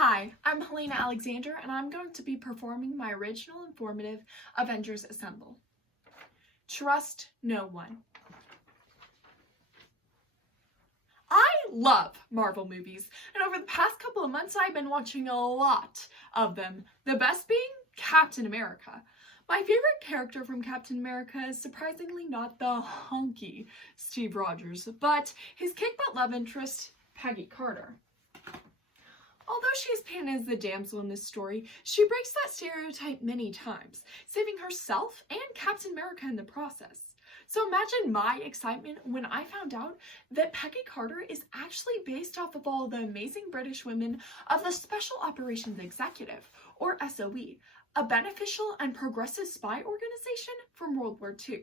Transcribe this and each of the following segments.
Hi, I'm Helena Alexander, and I'm going to be performing my original informative Avengers Assemble. Trust no one. I love Marvel movies, and over the past couple of months I've been watching a lot of them, the best being Captain America. My favorite character from Captain America is surprisingly not the hunky Steve Rogers, but his kick-butt love interest, Peggy Carter. Although she is painted as the damsel in this story, she breaks that stereotype many times, saving herself and Captain America in the process. So imagine my excitement when I found out that Peggy Carter is actually based off of all the amazing British women of the Special Operations Executive, or SOE, a beneficial and progressive spy organization from World War II.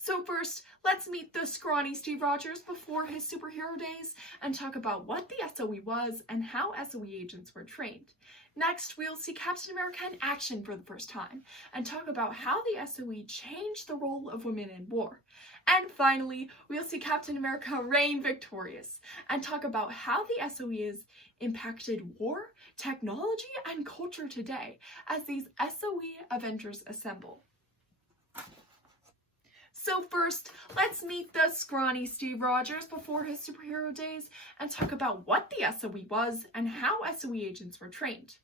So first, let's meet the scrawny Steve Rogers before his superhero days and talk about what the SOE was and how SOE agents were trained. Next, we'll see Captain America in action for the first time and talk about how the SOE changed the role of women in war. And finally, we'll see Captain America reign victorious and talk about how the SOE has impacted war, technology, and culture today as these SOE Avengers assemble. So first, let's meet the scrawny Steve Rogers before his superhero days and talk about what the SOE was and how SOE agents were trained.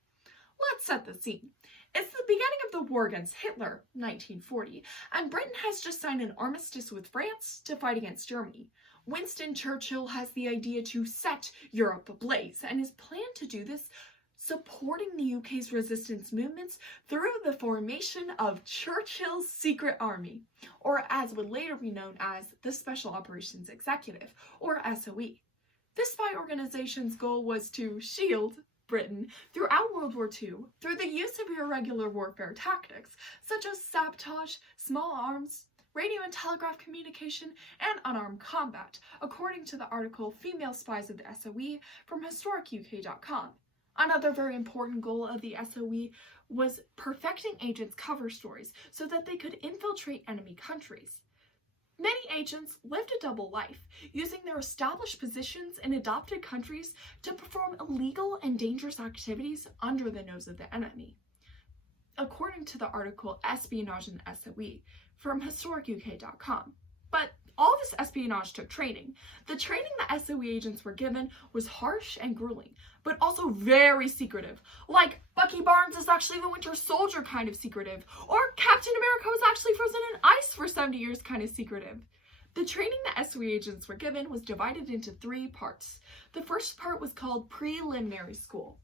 Let's set the scene. It's the beginning of the war against Hitler, 1940, and Britain has just signed an armistice with France to fight against Germany. Winston Churchill has the idea to set Europe ablaze, and his plan to do this supporting the UK's resistance movements through the formation of Churchill's Secret Army, or as would later be known as the Special Operations Executive, or SOE. This spy organization's goal was to shield Britain throughout World War II through the use of irregular warfare tactics, such as sabotage, small arms, radio and telegraph communication, and unarmed combat, according to the article Female Spies of the SOE from HistoricUK.com. Another very important goal of the SOE was perfecting agents' cover stories so that they could infiltrate enemy countries. Many agents lived a double life, using their established positions in adopted countries to perform illegal and dangerous activities under the nose of the enemy. According to the article Espionage in the SOE from HistoricUK.com. But all this espionage took training. The training the SOE agents were given was harsh and grueling, but also very secretive. Like, Bucky Barnes is actually the Winter Soldier kind of secretive, or Captain America was actually frozen in ice for 70 years kind of secretive. The training the SOE agents were given was divided into 3 parts. The first part was called preliminary school,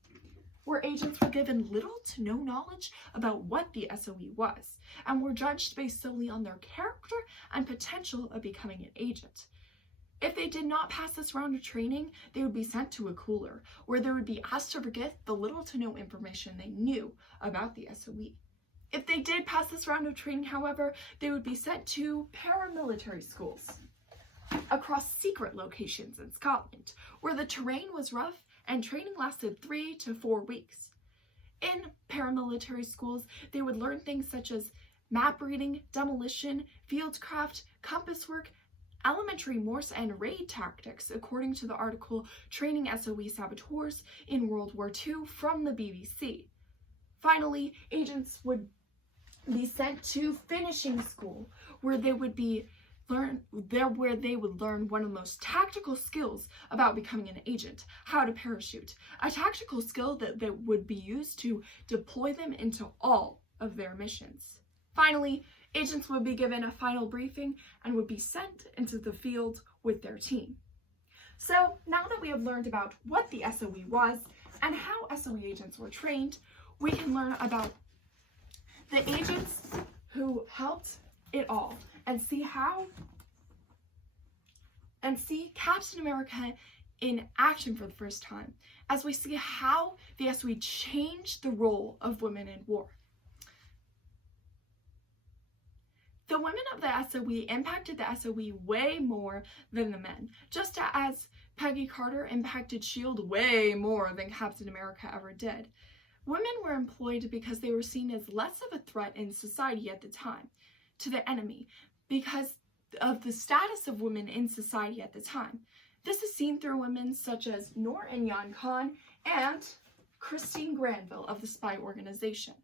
where agents were given little to no knowledge about what the SOE was, and were judged based solely on their character and potential of becoming an agent. If they did not pass this round of training, they would be sent to a cooler, where they would be asked to forget the little to no information they knew about the SOE. If they did pass this round of training, however, they would be sent to paramilitary schools across secret locations in Scotland, where the terrain was rough and training lasted 3 to 4 weeks. In paramilitary schools, they would learn things such as map reading, demolition, fieldcraft, compass work, elementary Morse and raid tactics, according to the article Training SOE Saboteurs in World War II from the BBC. Finally, agents would be sent to finishing school, where they would learn one of the most tactical skills about becoming an agent, how to parachute, a tactical skill that would be used to deploy them into all of their missions. Finally, agents would be given a final briefing and would be sent into the field with their team. So now that we have learned about what the SOE was and how SOE agents were trained, we can learn about the agents who helped it all and see Captain America in action for the first time, as we see how the SOE changed the role of women in war. The women of the SOE impacted the SOE way more than the men, just as Peggy Carter impacted S.H.I.E.L.D. way more than Captain America ever did. Women were employed because they were seen as less of a threat in society at the time to the enemy, because of the status of women in society at the time. This is seen through women such as Noor and Yan Khan and Christine Granville of the spy organization.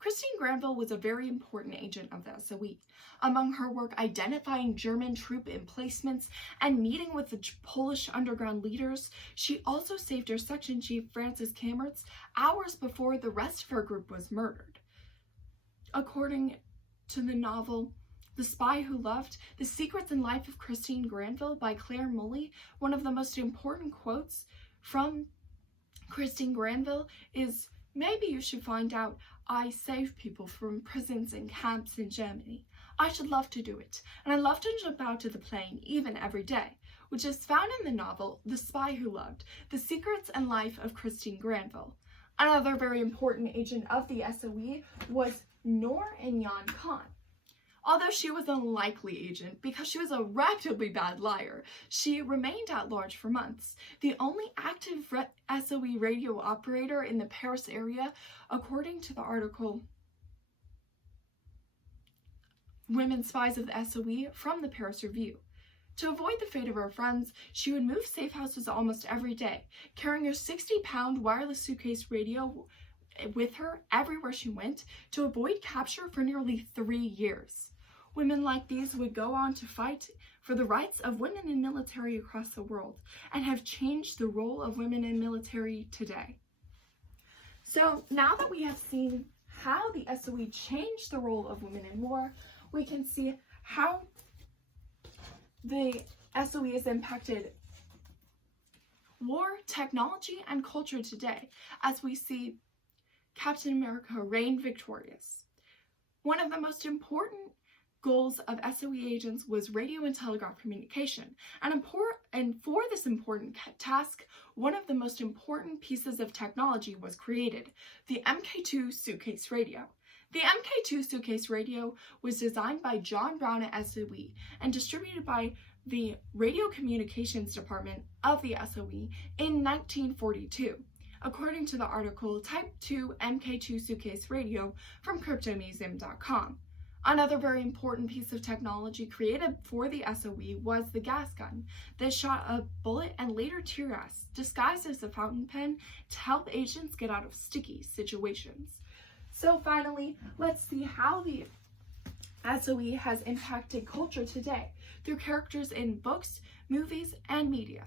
Christine Granville was a very important agent of the SOE. Among her work identifying German troop emplacements and meeting with the Polish underground leaders, she also saved her section chief Francis Kamertz hours before the rest of her group was murdered. According to the novel The Spy Who Loved, The Secrets and Life of Christine Granville by Claire Mully, one of the most important quotes from Christine Granville is, "Maybe you should find out I save people from prisons and camps in Germany. I should love to do it, and I love to jump out of the plane even every day," which is found in the novel The Spy Who Loved, The Secrets and Life of Christine Granville. Another very important agent of the SOE was Noor Inyan Khan. Although she was an unlikely agent because she was a rapidly bad liar, she remained at large for months. The only active SOE radio operator in the Paris area, according to the article Women Spies of the SOE from the Paris Review. To avoid the fate of her friends, she would move safe houses almost every day, carrying her 60-pound wireless suitcase radio with her everywhere she went to avoid capture for nearly 3 years. Women like these would go on to fight for the rights of women in military across the world and have changed the role of women in military today. So now that we have seen how the SOE changed the role of women in war, we can see how the SOE has impacted war, technology, and culture today as we see Captain America reign victorious. One of the most important goals of SOE agents was radio and telegraph communication, and for this important task, one of the most important pieces of technology was created, the MK2 suitcase radio. The MK2 suitcase radio was designed by John Brown at SOE and distributed by the Radio Communications Department of the SOE in 1942. According to the article Type 2 MK2 Suitcase Radio from CryptoMuseum.com. Another very important piece of technology created for the SOE was the gas gun that shot a bullet and later tear gas disguised as a fountain pen to help agents get out of sticky situations. So finally, let's see how the SOE has impacted culture today through characters in books, movies, and media.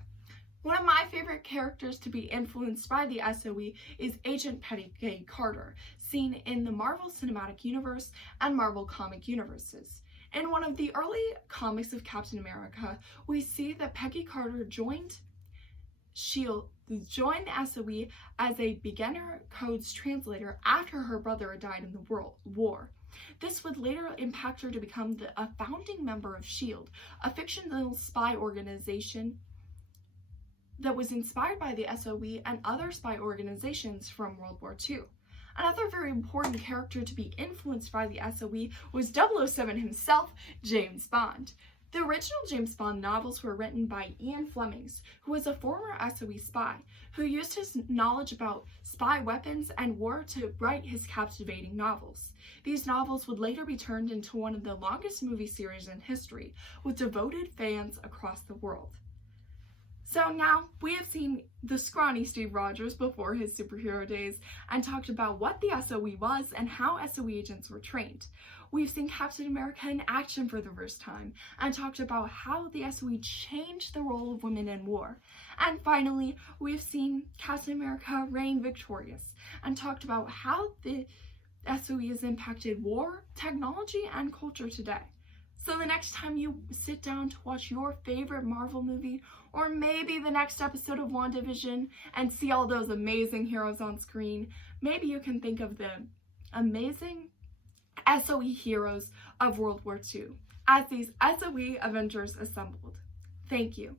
One of my favorite characters to be influenced by the SOE is Agent Peggy Carter, seen in the Marvel Cinematic Universe and Marvel Comic Universes. In one of the early comics of Captain America, we see that Peggy Carter joined the SOE as a beginner codes translator after her brother had died in the World War. This would later impact her to become a founding member of S.H.I.E.L.D., a fictional spy organization that was inspired by the SOE and other spy organizations from World War II. Another very important character to be influenced by the SOE was 007 himself, James Bond. The original James Bond novels were written by Ian Fleming, who was a former SOE spy, who used his knowledge about spy weapons and war to write his captivating novels. These novels would later be turned into one of the longest movie series in history, with devoted fans across the world. So now we have seen the scrawny Steve Rogers before his superhero days and talked about what the SOE was and how SOE agents were trained. We've seen Captain America in action for the first time and talked about how the SOE changed the role of women in war. And finally, we've seen Captain America reign victorious and talked about how the SOE has impacted war, technology, and culture today. So the next time you sit down to watch your favorite Marvel movie, or maybe the next episode of WandaVision and see all those amazing heroes on screen, maybe you can think of the amazing SOE heroes of World War II as these SOE Avengers assembled. Thank you.